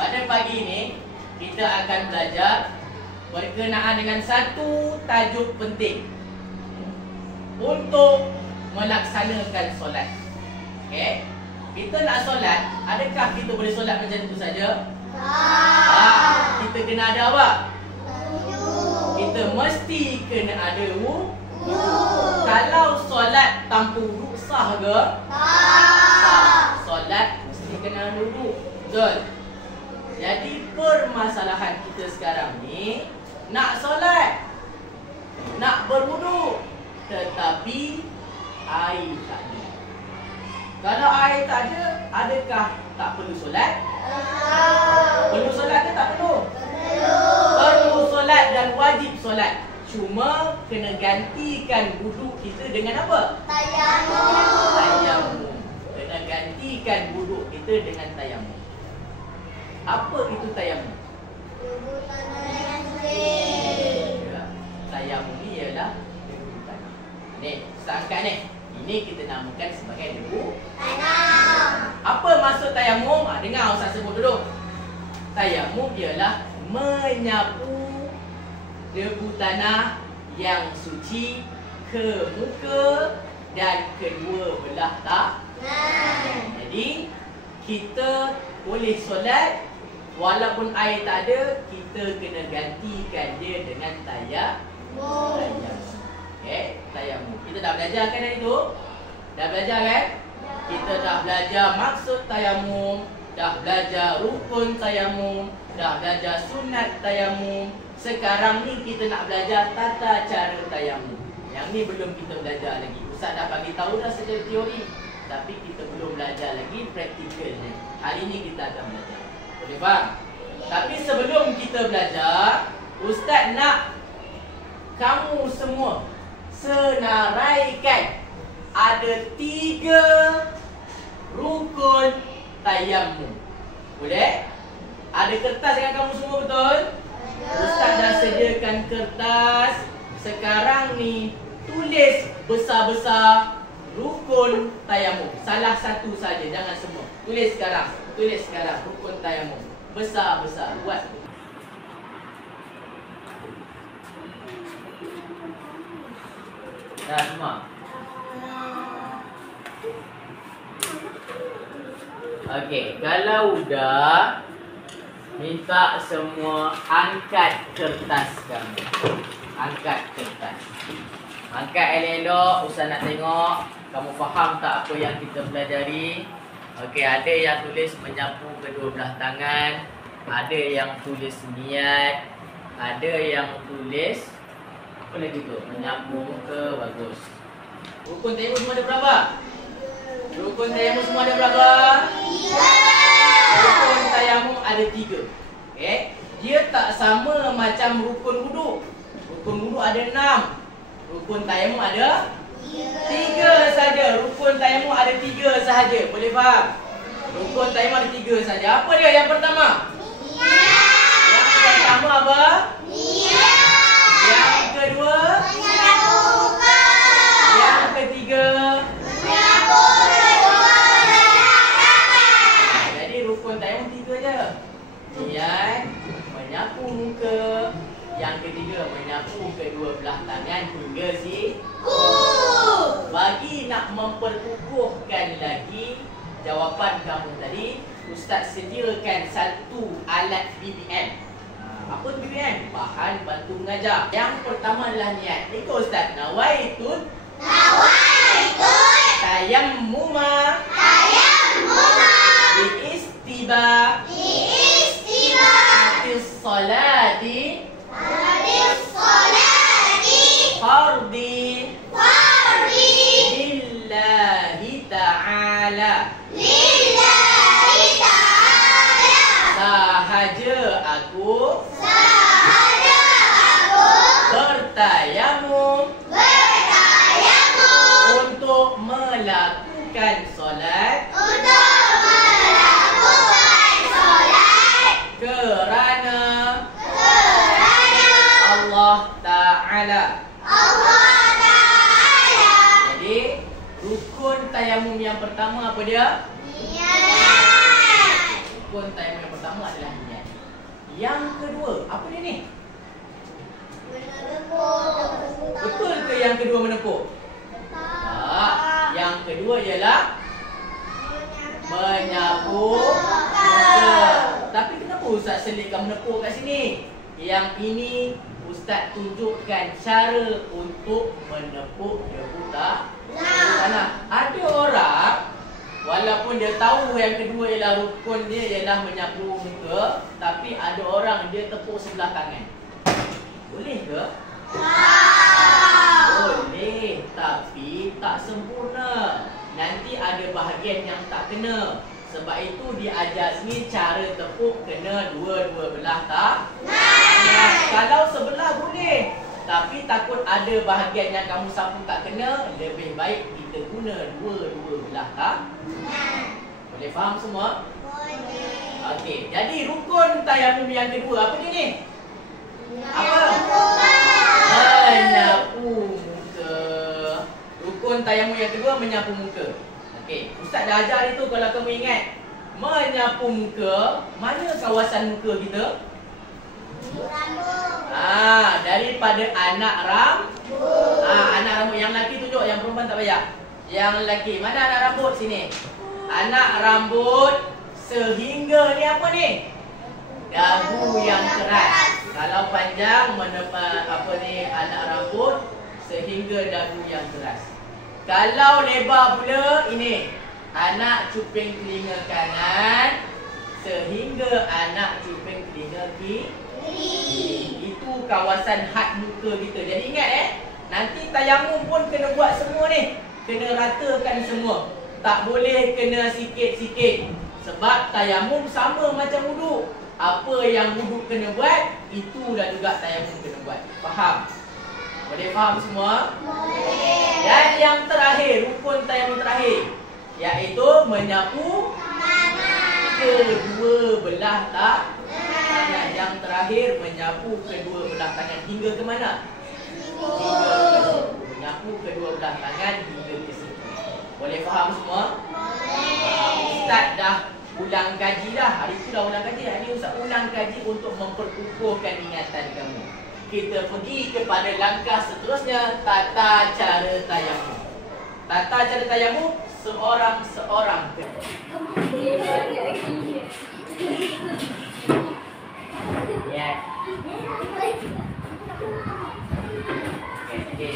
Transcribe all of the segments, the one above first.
pada pagi ini kita akan belajar berkenaan dengan satu tajuk penting untuk melaksanakan solat. Okey. Kita nak solat, adakah kita boleh solat macam itu saja? Kita kena ada apa? Kita mesti kena ada wudu. Kalau solat tanpa wudu sah ke? Sah. Solat mesti kena ada wudu. Betul? Jadi permasalahan kita sekarang ni nak solat, nak berwudu, tetapi air tak ada. Kalau air tak ada, adakah tak perlu solat? Perlu solat ke tak perlu? Perlu solat dan wajib solat. Cuma kena gantikan wudu kita dengan apa? Tayamum. Kena gantikan wudu kita dengan tayamum. Apa itu tayamum? Tayamum ni ialah debu tanah. Ni, kita angkat ni. Ini kita namakan sebagai debu tanah. Apa maksud tayamum? Dengar Ustaz sebut dulu. Tayamum ialah menyapu debu tanah yang suci ke muka dan kedua belah tangan. Jadi kita boleh solat walaupun air tak ada, kita kena gantikan dia dengan tayamum. Okey, tayamum. Kita dah belajar kan hari tu? Dah belajar kan? Kita dah belajar maksud tayamum, dah belajar rukun tayamum, dah belajar sunat tayamum. Sekarang ni kita nak belajar tata cara tayamum. Yang ni belum kita belajar lagi. Ustaz dah bagi tahu dah secara teori, tapi kita belum belajar lagi praktikalnya. Hari ni kita akan belajar. Boleh faham? Tapi sebelum kita belajar, Ustaz nak kamu semua senaraikan ada 3 rukun tayamum. Boleh? Ada kertas dengan kamu semua, betul? Ustaz dah sediakan kertas. Sekarang ni tulis besar-besar rukun tayamum. Salah satu saja, jangan semua. Tulis sekarang. Tulis sekarang rukun tayamum. Besar-besar. Buat. Dah semua. Okey, kalau dah, minta semua angkat kertas kamu. Angkat kertas. Angkat elok-elok. Ustaz nak tengok kamu faham tak apa yang kita pelajari. Okey, ada yang tulis menyapu kedua belah tangan, ada yang tulis niat, ada yang tulis apa lagi tu? Menyapu muka. Bagus. Rukun tayamum semua ada berapa? Rukun tayamum semua ada berapa? 3. Rukun tayamum ada 3. Okey. Dia tak sama macam rukun wudu. Rukun wudu ada 6. Rukun tayamum ada 3 saja. Rukun tayamum ada 3 sahaja. Boleh faham? Rukun tayamum ada 3 saja. Apa dia yang pertama? Niat. Yang pertama apa? Niat. Yang kedua? Menyapu muka. Yang ketiga? Menyapu kedua belah tangan. Jadi rukun tayamum 3 je. Niat, menyapu muka. Yang ketiga, menyapu kedua belah tangan hingga siku. Bagi nak memperkukuhkan lagi jawapan kamu tadi, Ustaz sediakan satu alat BBM. Apa tu BBM? Bahan bantu mengajar. Yang pertama adalah niat. Ikut Ustaz. Nawaitun tayammuma biistiba atis salati fardi lillahi ta'ala. Sahaja aku bertayamum untuk melakukan solat kerana Allah Ta'ala. Jadi rukun tayamum yang pertama apa dia? Rukun tayamum yang pertama adalah Yang kedua, apa dia ni? Betul ke yang kedua menepuk? Tak. Yang kedua ialah menyapu muka. Tapi kenapa Ustaz selitkan menepuk kat sini? Yang ini Ustaz tunjukkan cara untuk menepuk debu tanah. Ada orang walaupun dia tahu yang kedua ialah rukun dia ialah menyapu muka, tapi ada orang dia tepuk sebelah tangan. Boleh ke? Boleh, tapi tak sempurna. Nanti ada bahagian yang tak kena. Sebab itu dia ajar sini cara tepuk kena dua-dua belah tangan. Kalau sebelah boleh, tapi takut ada bahagian yang kamu sapu tak kena, lebih baik kita guna dua-dua belah tangan. Boleh faham semua? Boleh. Okey, jadi rukun tayamum yang kedua apa dia ni? Apa? Menyapu muka. Rukun tayamum yang kedua menyapu muka. Okey, Ustaz dah ajar itu kalau kamu ingat. Menyapu muka, mana kawasan muka kita? Daripada anak rambut. Anak rambut. Yang lelaki tunjuk, yang perempuan tak payah. Yang lelaki, mana anak rambut? Sini. Anak rambut sehingga ni apa ni? Dagu yang keras. Kalau panjang anak rambut sehingga dagu yang keras. Kalau lebar pula ini anak cuping telinga kanan sehingga anak cuping telinga kiri. Itu kawasan had muka kita. Jadi ingat nanti tayamum pun kena buat semua ni. Kena ratakan semua. Tak boleh kena sikit-sikit. Sebab tayamum sama macam wuduk. Apa yang wuduk kena buat, itulah juga tayamum kena buat. Faham? Boleh faham semua? Boleh. Dan yang terakhir, rukun tayamum terakhir, iaitu menyapu kedua belah tangan. Yang terakhir, menyapu kedua belah tangan. Hingga ke mana? Menyapu kedua belah tangan hingga ke situ. Boleh faham semua? Boleh. Ustaz dah ulang kaji dah. Hari tu dah ulang kaji. Hari ni Ustaz ulang kaji untuk memperkukuhkan ingatan kamu. Kita pergi kepada langkah seterusnya, tata cara tayamum. Tata cara tayamum seorang-seorang. Ya. Okey.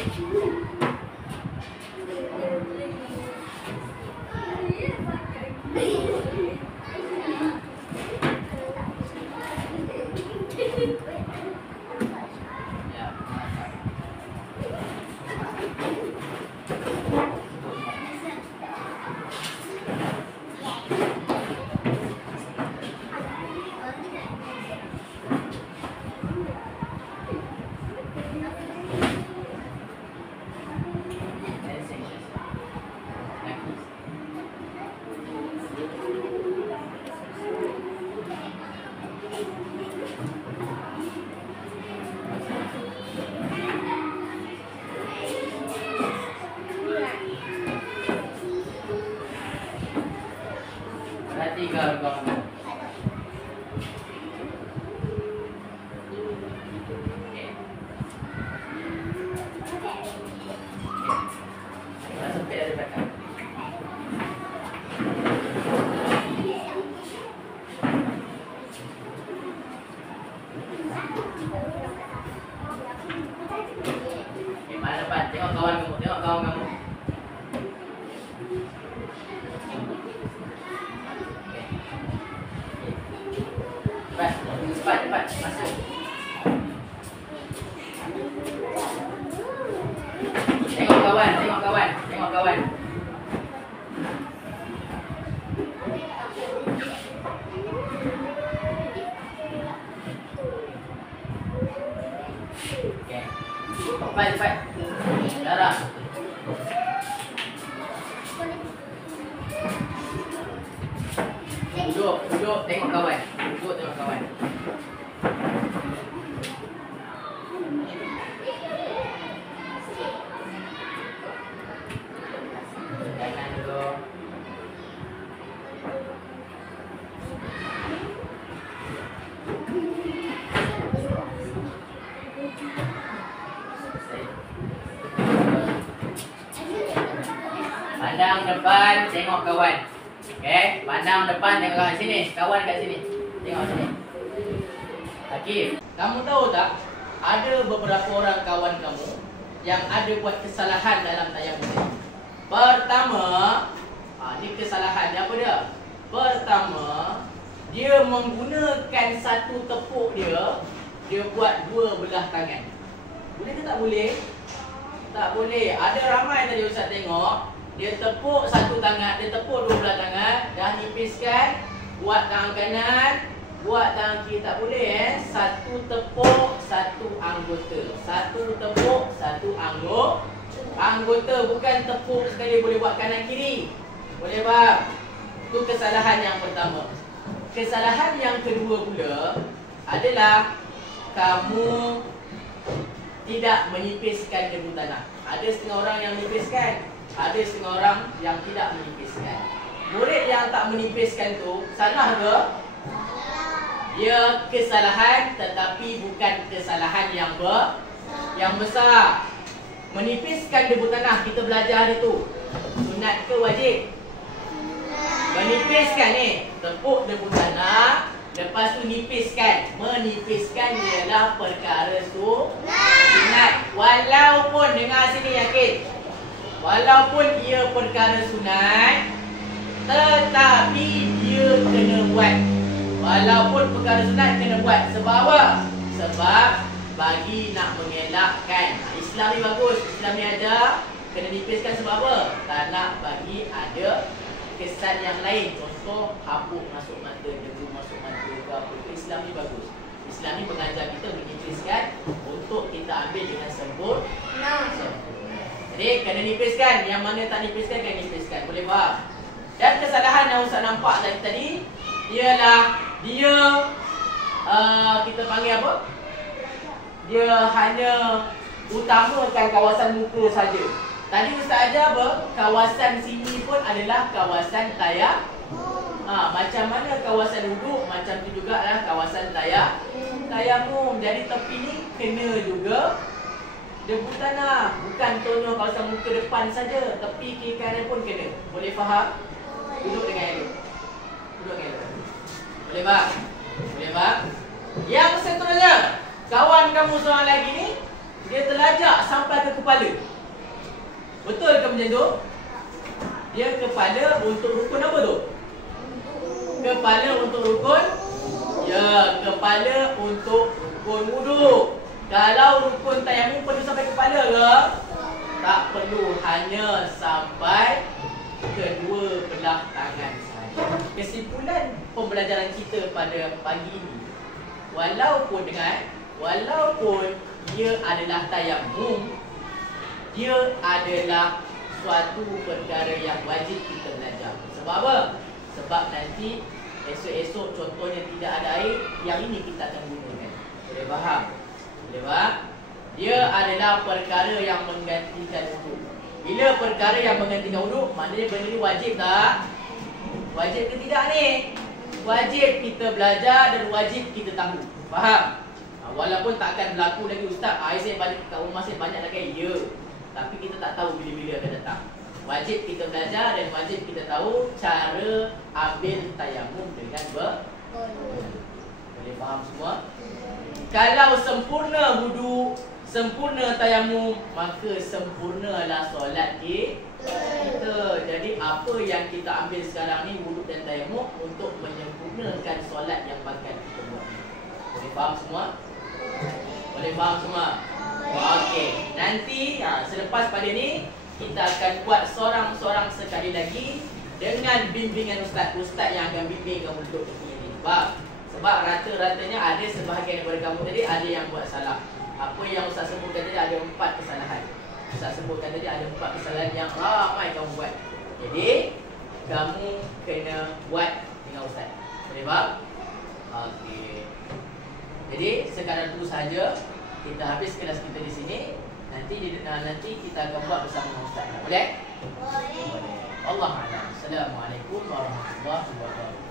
Perhatikan kamu. Mana depan? Tengok kawan kamu. Tengok kawan kamu. Cepat, masuk. Tengok kawan. Okey. Cepat. Darah. Duduk, tengok kawan. Jangan dulu. Pandang depan, tengok kawan. Okey, pandang depan, tengok kawan. Sini, kawan kat sini. Tengok sini. Akif, kamu tahu tak? Ada beberapa orang kawan kamu yang ada buat kesalahan dalam tayamum ni. Pertama, ni kesalahan dia apa dia? Pertama, dia menggunakan satu tepuk dia buat dua belah tangan. Boleh ke tak boleh? Tak boleh. Ada ramai tadi Ustaz tengok, dia tepuk satu tangan, dia tepuk dua belah tangan, dah nipiskan, buat tangan kanan, buat tangan kiri. Tak boleh satu tepuk, satu anggota. Satu tepuk, satu anggota. Bukan tepuk sekali boleh buat kanan kiri. Boleh faham? Itu kesalahan yang pertama. Kesalahan yang kedua pula adalah kamu tidak menipiskan debu tanah. Ada setengah orang yang menipiskan, ada setengah orang yang tidak menipiskan. Murid yang tak menipiskan tu salah ke? Dia kesalahan, tetapi bukan kesalahan yang besar. Menipiskan debu tanah, kita belajar hari tu, sunat ke wajib? Menipiskan ni, tepuk debu tanah, lepas tu nipiskan. Menipiskan ialah perkara sunat. Walaupun, dengar sini yakin, walaupun ia perkara sunat, tetapi dia kena buat. Walaupun perkara sunat kena buat. Sebab apa? Sebab bagi nak mengelakkan. Islam ni bagus, Islam ni ada kena nipiskan sebab apa? Tak nak bagi ada kesan yang lain. Contoh habuk masuk mata, debu masuk mata ke apa. Islam ni bagus. Islam ni mengajar kita menipiskan untuk kita ambil dengan sempurna. Jadi kena nipiskan. Yang mana tak nipiskan kena nipiskan. Boleh faham? Dan kesalahan yang Ustaz nampak tadi ialah dia kita panggil apa? Dia hanya utamakan kawasan muka saja. Tadi Ustaz ajar apa? Kawasan sini pun adalah kawasan tayamum. Macam mana kawasan duduk, macam tu juga lah kawasan tayamum. Jadi tepi ni kena juga debu tanah. Bukan tonyo kawasan muka depan saja, tepi kiri kanan pun kena. Boleh faham? Duduk dengan elok. Duduk dengan elok. Boleh faham? Boleh faham? Yang seterusnya, kawan kamu seorang lagi ni, dia terlajak sampai ke kepala. Betul ke macam tu? Dia kepala untuk rukun apa tu? Kepala untuk rukun? Ya, kepala untuk rukun wudu. Kalau rukun tayamum perlu sampai kepala ke? Tak perlu, hanya sampai kedua belah tangan saja. Kesimpulan pembelajaran kita pada pagi ini, walaupun ia adalah tayamum, dia adalah suatu perkara yang wajib kita belajar. Sebab apa? Sebab nanti esok-esok contohnya tidak ada air, yang ini kita akan gunakan. Boleh faham? Boleh faham? Dia adalah perkara yang menggantikan wudu. Bila perkara yang menggantikan wudu, maknanya benda ni wajib tak? Wajib ke tidak ni? Wajib kita belajar dan wajib kita tahu. Faham? Walaupun takkan berlaku lagi, Ustaz, air saya balik kat rumah saya banyak lagi. Ya, tapi kita tak tahu bila-bila akan datang. Wajib kita belajar dan wajib kita tahu cara ambil tayamum dengan boleh faham semua? Kalau sempurna wudu, sempurna tayamum, maka sempurnalah solat kita. Jadi apa yang kita ambil sekarang ni, wudu dan tayamum, untuk menyempurnakan solat yang bakal kita buat. Boleh faham semua? Boleh faham semua? Okey. Nanti selepas pada ni, kita akan buat seorang-seorang sekali lagi dengan bimbingan ustaz. Ustaz yang akan bimbing kamu duduk begini. Sebab rata-ratanya ada sebahagian daripada kamu tadi ada yang buat salah. Apa yang ustaz sebutkan tadi ada 4 kesalahan. Ustaz sebutkan tadi ada 4 kesalahan yang ramai kamu buat. Jadi kamu kena buat dengan ustaz. Boleh faham? Okey. Jadi sekadar itu saja kita habis kelas kita di sini. Nanti kita akan buat bersama ustaz. Boleh? Boleh. Allah a'lam. Assalamualaikum warahmatullahi wabarakatuh.